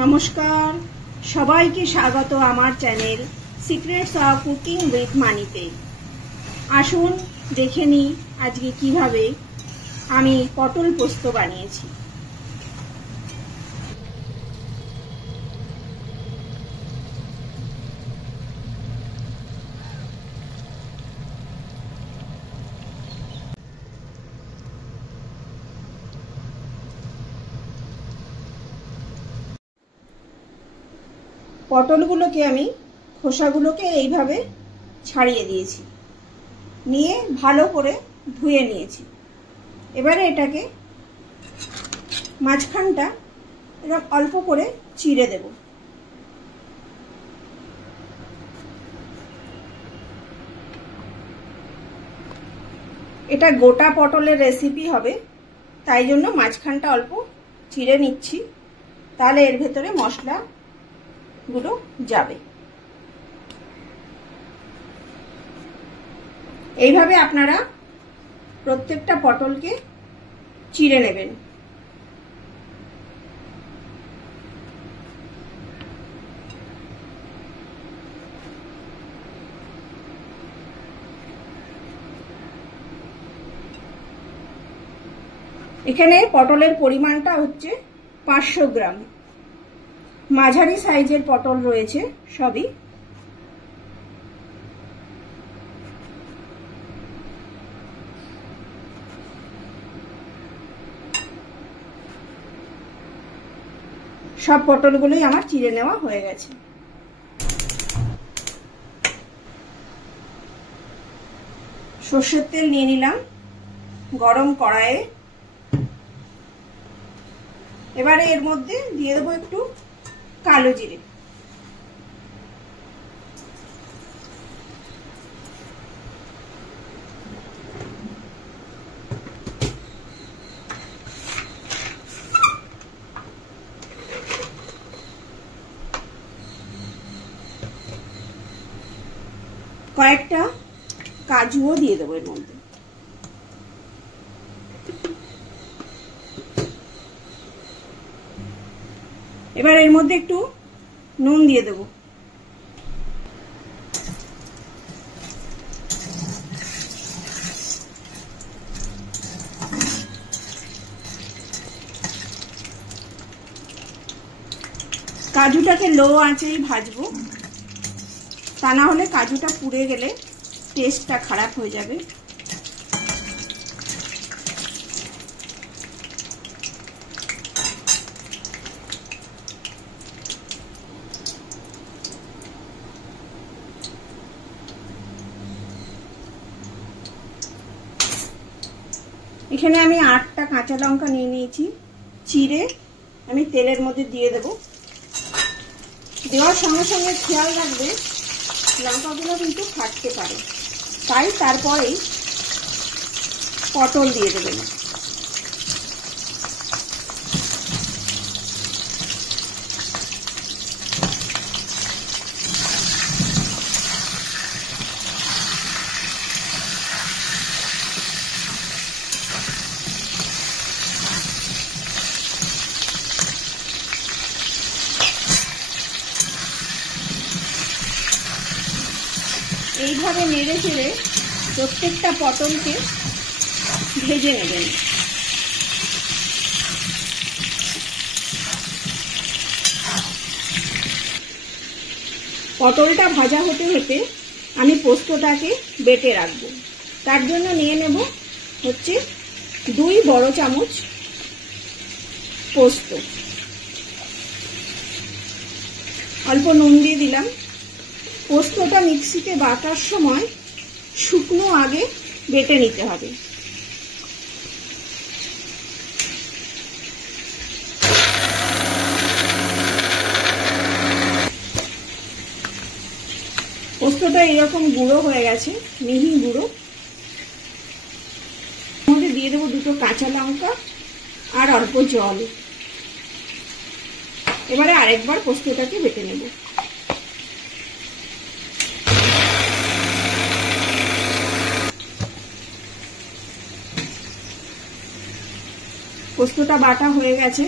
নমস্কার, সবাইকে স্বাগত আমার channel secrets of cooking with মানিতে। আসুন দেখে নিই আজকে কিভাবে আমি পটল পোস্ত বানিয়েছি। পটলগুলোকে আমি খোসাগুলোকে এইভাবে ছাড়িয়ে দিয়েছি, নিয়ে ভালো করে ধুয়ে নিয়েছি। এবারে এটাকে মাঝখানটা এরকম অল্প করে চিড়ে দেব। এটা গোটা পটলের রেসিপি হবে, তাই জন্য মাঝখানটা অল্প চিড়ে নিচ্ছি, তাহলে এর ভেতরে মশলা গুলো যাবে। এইভাবে আপনারা প্রত্যেকটা পটলকে চিড়ে নেবেন। এখানে পটলের পরিমাণটা হচ্ছে 500 গ্রাম। মাঝারি সাইজের পটল রয়েছে সবই। সব পটলগুলোই আমার চিড়ে নেওয়া হয়ে গেছে। সর্ষের তেল নিয়ে নিলাম গরম কড়াইয়ে। এবারে এর মধ্যে দিয়ে দেবো একটু কালো জিরে, কয়েকটা কাজুও দিয়ে দেবো এর মধ্যে। এবার এর মধ্যে একটু নুন দিয়ে দেবো। কাজুটাকে লো আঁচেই ভাজবো, তা না হলে কাজুটা পুড়ে গেলে টেস্টটা খারাপ হয়ে যাবে। এখানে আমি 8টা কাঁচা লঙ্কা নিয়ে নিয়েছি, চিড়ে আমি তেলের মধ্যে দিয়ে দেব। দেওয়ার সঙ্গে সঙ্গে খেয়াল রাখবে লঙ্কাগুলো কিন্তু ফাটতে পারে, তাই তারপরেই পটল দিয়ে দেবেন। এইভাবে নেড়ে চেড়ে প্রত্যেকটা পটলকে ভেজে নেবেন। পটলটা ভাজা হতে হতে আমি পোস্তটাকে বেটে রাখবো। তার জন্য নিয়ে নেব হচ্ছে 2 বড় চামচ পোস্ত। অল্প নুন দিয়ে দিলাম। পোস্তটা মিক্সিতে বাটার সময় শুকনো আগে বেটে নিতে হবে। পোস্তটা এরকম গুঁড়ো হয়ে গেছে, মিহি গুঁড়ো। মধ্যে দিয়ে দেবো 2টো কাঁচা লঙ্কা আর অল্প জল। এবারে আরেকবার পোস্তটাকে বেটে নেব। পোস্তটা বাটা হয়ে গেছে,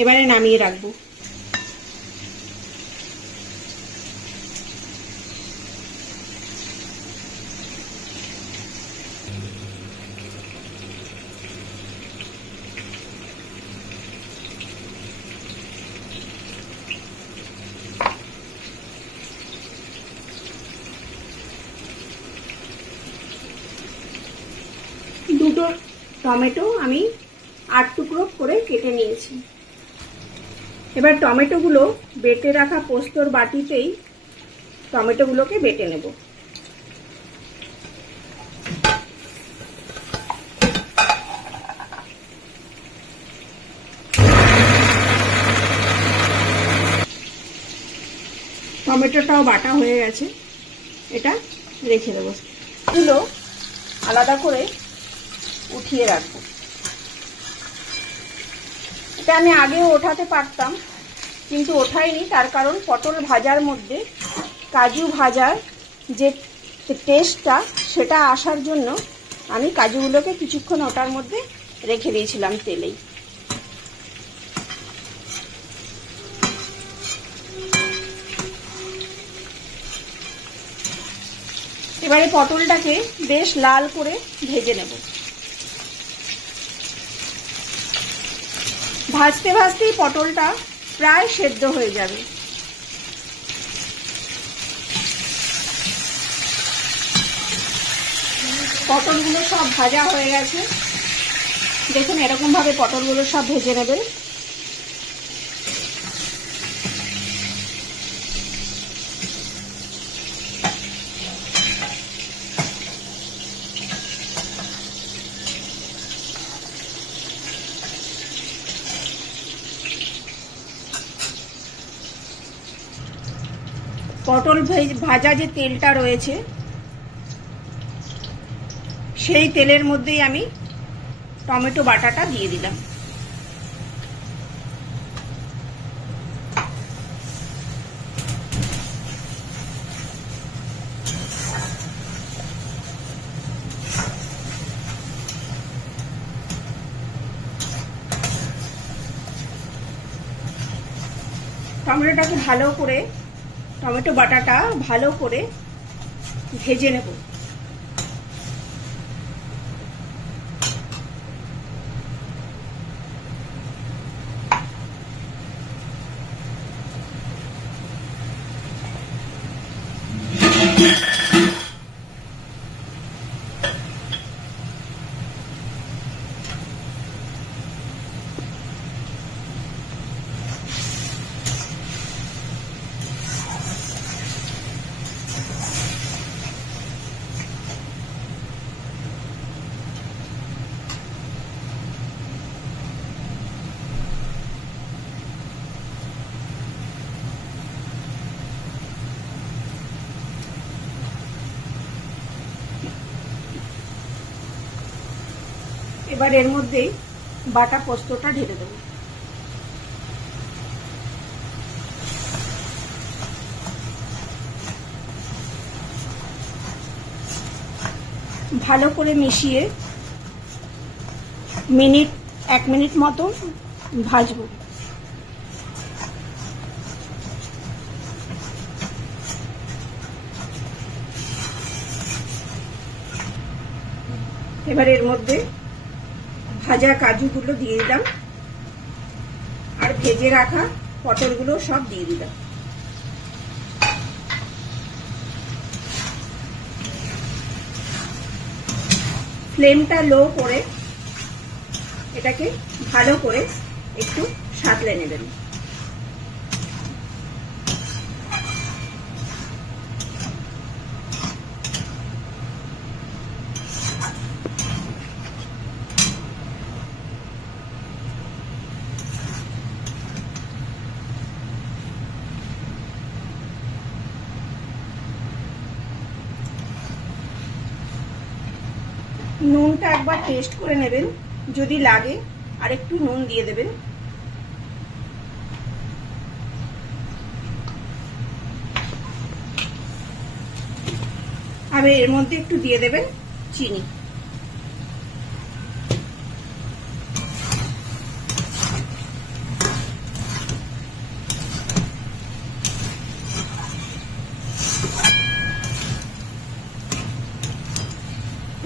এবারে নামিয়ে রাখবো। টমেটো আমি 8 টুকরো করে কেটে নিয়েছি। এবার টমেটোগুলো বেটে রাখা পোস্তর বাটিতেই টমেটোগুলোকে বেটে নেব। টমেটোটাও বাটা হয়ে গেছে, এটা রেখে দেবো। এগুলো আলাদা করে উঠিয়ে রাখবো। এটা আমি আগেও ওঠাতে পারতাম, কিন্তু ওঠাইনি, তার কারণ পটল ভাজার মধ্যে কাজু ভাজার যে টেস্টটা সেটা আসার জন্য আমি কাজুগুলোকে কিছুক্ষণ ওটার মধ্যে রেখে দিয়েছিলাম তেলেই। এবারে পটলটাকে বেশ লাল করে ভেজে নেব। ভাজতে ভাজতেই পটলটা প্রায় সেদ্ধ হয়ে যাবে। পটলগুলো সব ভাজা হয়ে গেছে, দেখুন এরকম ভাবে পটলগুলো সব ভেজে নেবেন। পটল ভাজা যে তেলটা রয়েছে সেই তেলের মধ্যেই আমি টমেটো বাটাটা দিয়ে দিলাম। টমেটোটাকে ভালো করে, টমেটো বাটাটা ভালো করে ভেজে নেব। এবার এর মধ্যে বাটা পোস্তটা ঢেলে দেব। ভালো করে মিশিয়ে 1 মিনিট মতো ভাজবো। এবার এর মধ্যে ভাজা কাজুগুলো দিয়ে দিলাম আর ভেজে রাখা পটলগুলো সব দিয়ে দিলাম। ফ্লেমটা লো করে এটাকে ভালো করে একটু সাঁতলে নেবেন। নুনটা একবার টেস্ট করে নেবেন, যদি লাগে আর একটু নুন দিয়ে দেবেন। আর এর মধ্যে একটু দিয়ে দেবেন চিনি।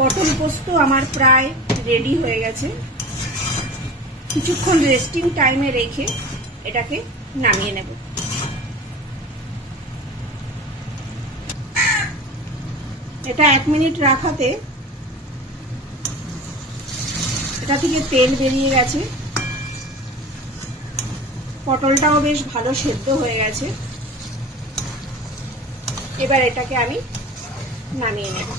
পটল পোস্ত আমার প্রায় রেডি হয়ে গেছে। কিছুক্ষণ রেস্টিং টাইমে রেখে এটাকে নামিয়ে নেব। এটা 1 মিনিট রাখাতে এটা থেকে তেল বেরিয়ে গেছে, পটলটাও বেশ ভালো সেদ্ধ হয়ে গেছে। এবার এটাকে আমি নামিয়ে নেব।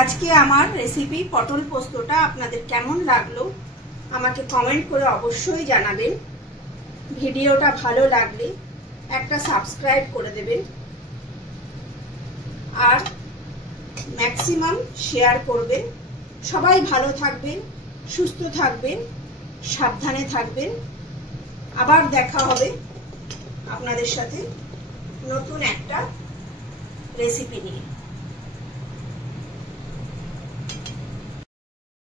আজকে আমার রেসিপি পটল পোস্তটা আপনাদের কেমন লাগলো আমাকে কমেন্ট করে অবশ্যই জানাবেন। ভিডিওটা ভালো লাগলে একটা সাবস্ক্রাইব করে দেবেন আর ম্যাক্সিমাম শেয়ার করবেন। সবাই ভালো থাকবেন, সুস্থ থাকবেন, সাবধানে থাকবেন। আবার দেখা হবে আপনাদের সাথে নতুন একটা রেসিপি নিয়ে।